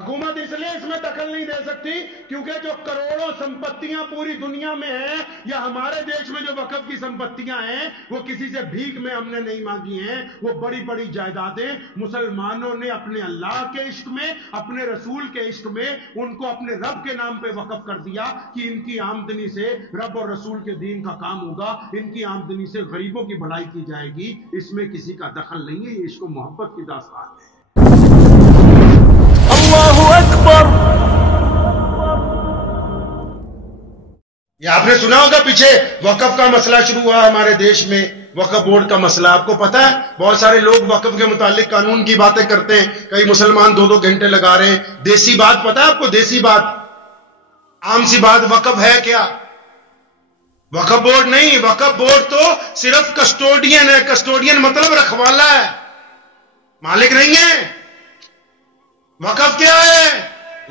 हुकूमत इसलिए इसमें दखल नहीं दे सकती क्योंकि जो करोड़ों संपत्तियां पूरी दुनिया में हैं या हमारे देश में जो वक्फ की संपत्तियां हैं वो किसी से भीख में हमने नहीं मांगी हैं। वो बड़ी बड़ी जायदादें मुसलमानों ने अपने अल्लाह के इश्क में, अपने रसूल के इश्क में उनको अपने रब के नाम पे वक्फ कर दिया कि इनकी आमदनी से रब और रसूल के दीन का काम होगा, इनकी आमदनी से गरीबों की भलाई की जाएगी। इसमें किसी का दखल नहीं है, ये इश्क व मोहब्बत की दास्तान है। अल्लाहु अकबर। ये आपने सुना होगा पीछे वक्फ का मसला शुरू हुआ हमारे देश में, वक्फ बोर्ड का मसला। आपको पता है बहुत सारे लोग वक्फ के मुतालिक कानून की बातें करते हैं, कई मुसलमान 2-2 घंटे लगा रहे हैं। देसी बात पता है आपको? देसी बात, आम सी बात, वक्फ है क्या? वक्फ बोर्ड नहीं, वक्फ बोर्ड तो सिर्फ कस्टोडियन है। कस्टोडियन मतलब रखवाला है, मालिक नहीं है। वक्फ क्या है?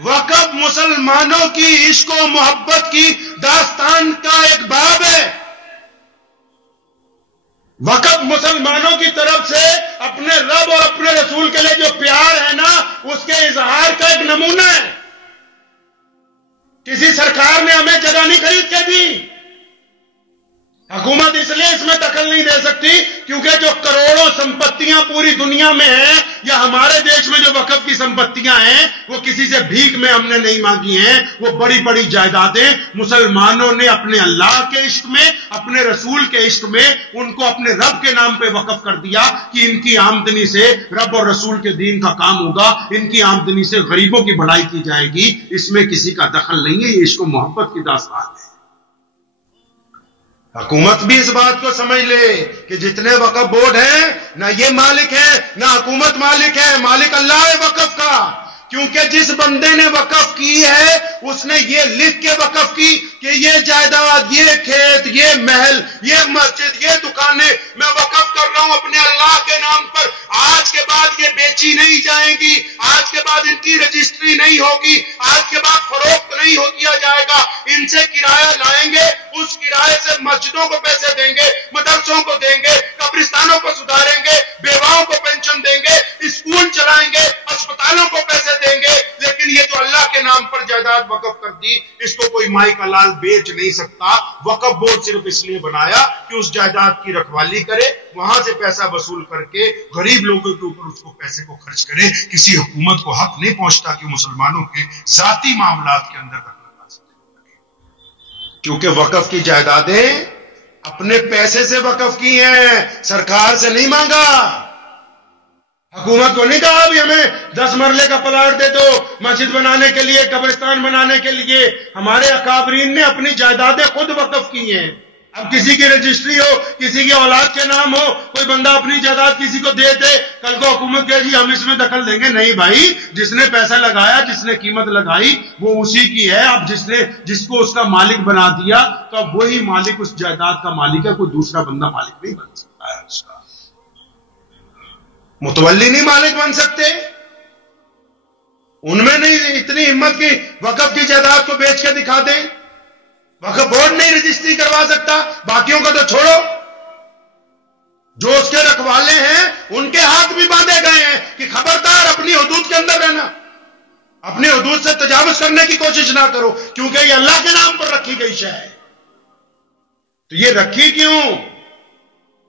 वक्फ मुसलमानों की इश्क और मोहब्बत की दास्तान का एक बाब है। वक्फ मुसलमानों की तरफ से अपने रब और अपने रसूल के लिए जो प्यार है ना, उसके इजहार का एक नमूना है। किसी सरकार ने हमें जगह नहीं खरीद के दी। हुकूमत इसलिए इसमें दखल नहीं दे सकती क्योंकि जो करोड़ों संपत्तियां पूरी दुनिया में हैं या हमारे देश में जो वक्फ की संपत्तियां हैं वो किसी से भीख में हमने नहीं मांगी हैं। वो बड़ी बड़ी जायदादें मुसलमानों ने अपने अल्लाह के इश्क में, अपने रसूल के इश्क में उनको अपने रब के नाम पे वक्फ कर दिया कि इनकी आमदनी से रब और रसूल के दीन का काम होगा, इनकी आमदनी से गरीबों की भलाई की जाएगी। इसमें किसी का दखल नहीं है, ये इश्क व मोहब्बत की दास्तान है। हुकूमत भी इस बात को समझ ले कि जितने वक्फ बोर्ड हैं ना ये मालिक है ना हुकूमत मालिक है, मालिक अल्लाह है वक्फ का। क्योंकि जिस बंदे ने वक्फ की है उसने ये लिख के वक्फ की कि ये जायदाद, ये खेत, ये महल, ये मस्जिद, ये दुकानें मैं वक्फ कर रहा हूं अपने अल्लाह के नाम पर। आज के बाद ये बेची नहीं जाएंगी, आज के बाद इनकी रजिस्ट्री नहीं होगी, आज के बाद फरोख्त नहीं हो किया जाएगा। इनसे किराया लाएंगे, उस किराए से मस्जिदों को पैसे देंगे, मदरसों को देंगे, कब्रिस्तानों को सुधारेंगे, बेवाओं को पेंशन देंगे, स्कूल चलाएंगे, अस्पतालों को पैसे देंगे। लेकिन ये जो अल्लाह के नाम पर जायदाद वक्फ कर दी, इसको कोई माई का लाल बेच नहीं सकता। वक्फ बोर्ड सिर्फ इसलिए बनाया कि उस जायदाद की रखवाली करे, वहां से पैसा वसूल करके गरीब लोगों के ऊपर उसको पैसे को खर्च करे। किसी हुकूमत को हक नहीं पहुंचता कि मुसलमानों के जाती मामलात के अंदर दखल कर सके, क्योंकि वक्फ की जायदादें अपने पैसे से वक्फ की हैं, सरकार से नहीं मांगा। हुकूमत को नहीं कहा अभी हमें 10 मरले का प्लाट दे दो मस्जिद बनाने के लिए, कब्रिस्तान बनाने के लिए। हमारे अकाबरीन ने अपनी जायदादें खुद वक्फ की हैं। अब किसी की रजिस्ट्री हो, किसी की औलाद के नाम हो, कोई बंदा अपनी जायदाद किसी को दे दे, कल को हुकूमत कहे जी हम इसमें दखल देंगे। नहीं भाई, जिसने पैसा लगाया, जिसने कीमत लगाई वो उसी की है। अब जिसको उसका मालिक बना दिया तो अब वही मालिक उस जायदाद का मालिक है, कोई दूसरा बंदा मालिक नहीं बन सकता है उसका। मुतवल्ली नहीं मालिक बन सकते। उनमें नहीं इतनी हिम्मत की वक्फ की जायदाद को बेच के दिखा दें। वक्फ बोर्ड नहीं रजिस्ट्री करवा सकता, बाकियों का तो छोड़ो। जो उसके रखवाले हैं उनके हाथ भी बांधे गए हैं कि खबरदार अपनी हुदूद के अंदर रहना, अपनी हुदूद से तजावुज करने की कोशिश ना करो, क्योंकि ये अल्लाह के नाम पर रखी गई शय है। तो ये रखी क्यों?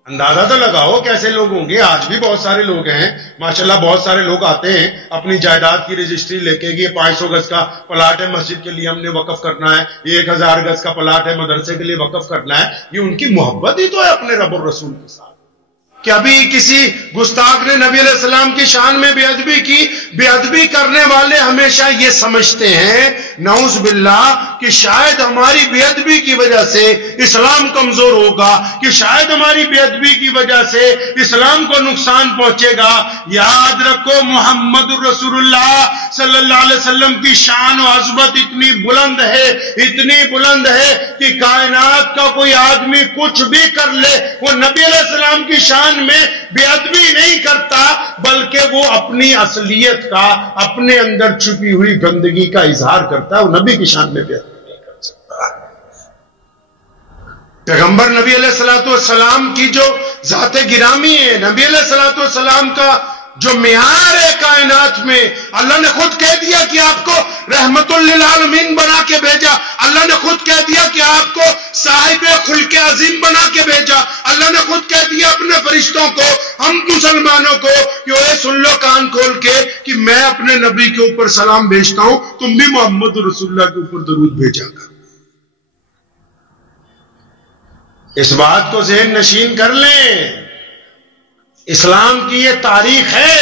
अंदाजा तो लगाओ कैसे लोग होंगे। आज भी बहुत सारे लोग हैं माशाल्लाह, बहुत सारे लोग आते हैं अपनी जायदाद की रजिस्ट्री लेके कि 500 गज का प्लाट है मस्जिद के लिए हमने वक्फ करना है, 1000 गज का प्लाट है मदरसे के लिए वक्फ करना है। ये उनकी मोहब्बत ही तो है अपने रब और रसूल के साथ। कि अभी किसी गुस्ताख ने नबी अलैहि सलाम की शान में बेअदबी की। बेअदबी करने वाले हमेशा ये समझते हैं नऊज बिल्लाह कि शायद हमारी बेअदबी की वजह से इस्लाम कमजोर होगा, कि शायद हमारी बेअदबी की वजह से इस्लाम को नुकसान पहुंचेगा। याद रखो मोहम्मद रसूलुल्लाह सल्लल्लाहु अलैहि वसल्लम की शान और अज़मत इतनी बुलंद है, इतनी बुलंद है कि कायनात का कोई आदमी कुछ भी कर ले, वो नबी अलैहि सलाम की शान में बेअदबी नहीं करता, बल्कि वो अपनी असलियत का, अपने अंदर छुपी हुई गंदगी का इजहार करता है। वो नबी की शान में बेअदबी नहीं कर सकता। पैगंबर नबी अलैहिस्सलातु वस्सलाम की जो ज़ाते गिरामी है, नबी अलैहिस्सलातु वस्सलाम का जो मियार है कायनात में, अल्लाह ने खुद कह दिया कि रहमतुल लिल आलमीन बना के भेजा। अल्लाह ने खुद कह दिया कि आपको साहिब खुल्क अजीम बना के भेजा। अल्लाह ने खुद कह दिया अपने फरिश्तों को, हम मुसलमानों को, कि ओए सुन लो कान खोल के कि मैं अपने नबी के ऊपर सलाम भेजता हूं, तुम भी मोहम्मद रसूलुल्लाह के ऊपर दरूद भेजा कर। इस बात को ज़हन नशीन कर लें, इस्लाम की ये तारीख है,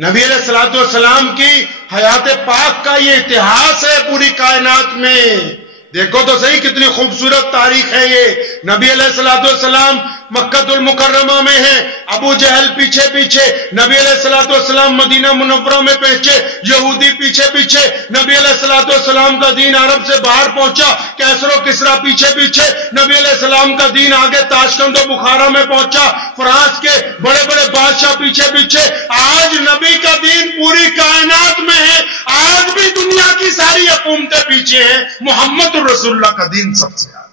नबी अलैहिस्सलातु वस्सलाम की हयात पाक का ये इतिहास है पूरी कायनात में। देखो तो सही कितनी खूबसूरत तारीख है ये। नबी अलैहिस्सलातु वस्सलाम मक्कातुल मुकर्रमा में है, अबू जहल पीछे पीछे, नबी अलैहिस्सलातु वस्सलाम मदीना मुनव्वरा में पहुंचे, यहूदी पीछे पीछे, नबी अलैहिस्सलातु वस्सलाम का दीन अरब से बाहर पहुंचा, कैसरो किसरा पीछे पीछे, नबी अलैहिस्सलाम का दीन आगे ताशकंद और बुखारा में पहुंचा, फ्रांस के बड़े बड़े बादशाह पीछे पीछे। आज नबी का दीन पूरी कायनात में है, आज भी दुनिया की सारी हुकूमतें पीछे हैं, मोहम्मद रसूलुल्लाह का दीन सबसे आगे।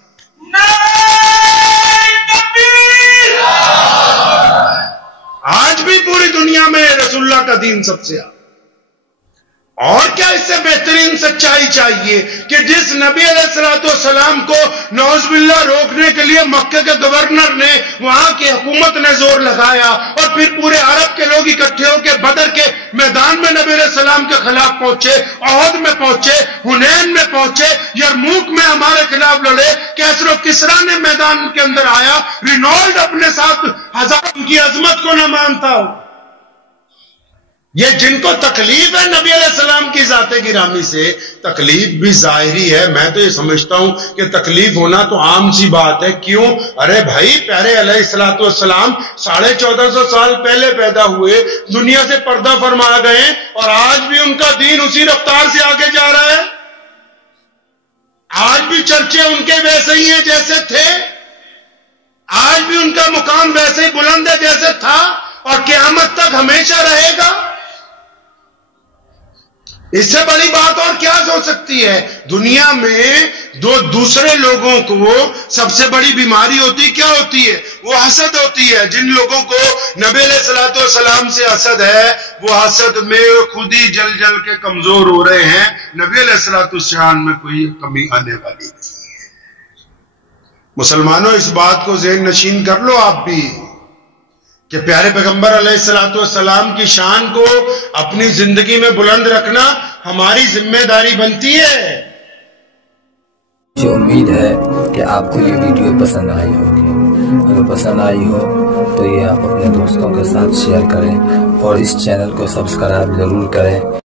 आज भी पूरी दुनिया में रसूलुल्लाह का दीन सबसे आगे। और क्या इससे बेहतरीन सच्चाई चाहिए कि जिस नबी अलैहिस्सलातु वस्सलाम को नौज़ुबिल्लाह रोकने के लिए मक्के के गवर्नर ने, वहां की हुकूमत ने जोर लगाया और फिर पूरे अरब के लोग इकट्ठे होकर बदर के मैदान में नबी अलैहिस्सलाम के खिलाफ पहुंचे, ओहद में पहुंचे, हुनैन में पहुंचे, यरमूक में हमारे खिलाफ लड़े, कैसरो किसरा ने मैदान के अंदर आया, रिनॉल्ड अपने साथ हजारों की अजमत को न मानता हो। ये जिनको तकलीफ है नबी अलैहिस्सलाम की ज़ाते गिरामी से, तकलीफ भी जाहिरी है। मैं तो ये समझता हूं कि तकलीफ होना तो आम सी बात है। क्यों? अरे भाई, प्यारे अलैहिस्सलातु वस्सलाम 1450 साल पहले पैदा हुए, दुनिया से पर्दा फरमा गए और आज भी उनका दीन उसी रफ्तार से आगे जा रहा है। आज भी चर्चे उनके वैसे ही हैं जैसे थे, आज भी उनका मुकाम वैसे ही बुलंद है जैसे था और क़यामत तक हमेशा रहेगा। इससे बड़ी बात और क्या हो सकती है? दुनिया में दो दूसरे लोगों को सबसे बड़ी बीमारी होती क्या होती है? वो हसद होती है। जिन लोगों को नबी अलैहिस्सलातु वस्सलाम से हसद है, वो हसद में खुद ही जल जल के कमजोर हो रहे हैं। नबी अलैहिस्सलातु वस्सलाम में कोई कमी आने वाली नहीं है। मुसलमानों, इस बात को ज़हन नशीन कर लो आप भी कि प्यारे पैगंबर अलैहिस्सलातु वस्सलाम की शान को अपनी जिंदगी में बुलंद रखना हमारी जिम्मेदारी बनती है। मुझे उम्मीद है कि आपको ये वीडियो पसंद आई होगी। अगर पसंद आई हो तो ये आप अपने दोस्तों के साथ शेयर करें और इस चैनल को सब्सक्राइब जरूर करें।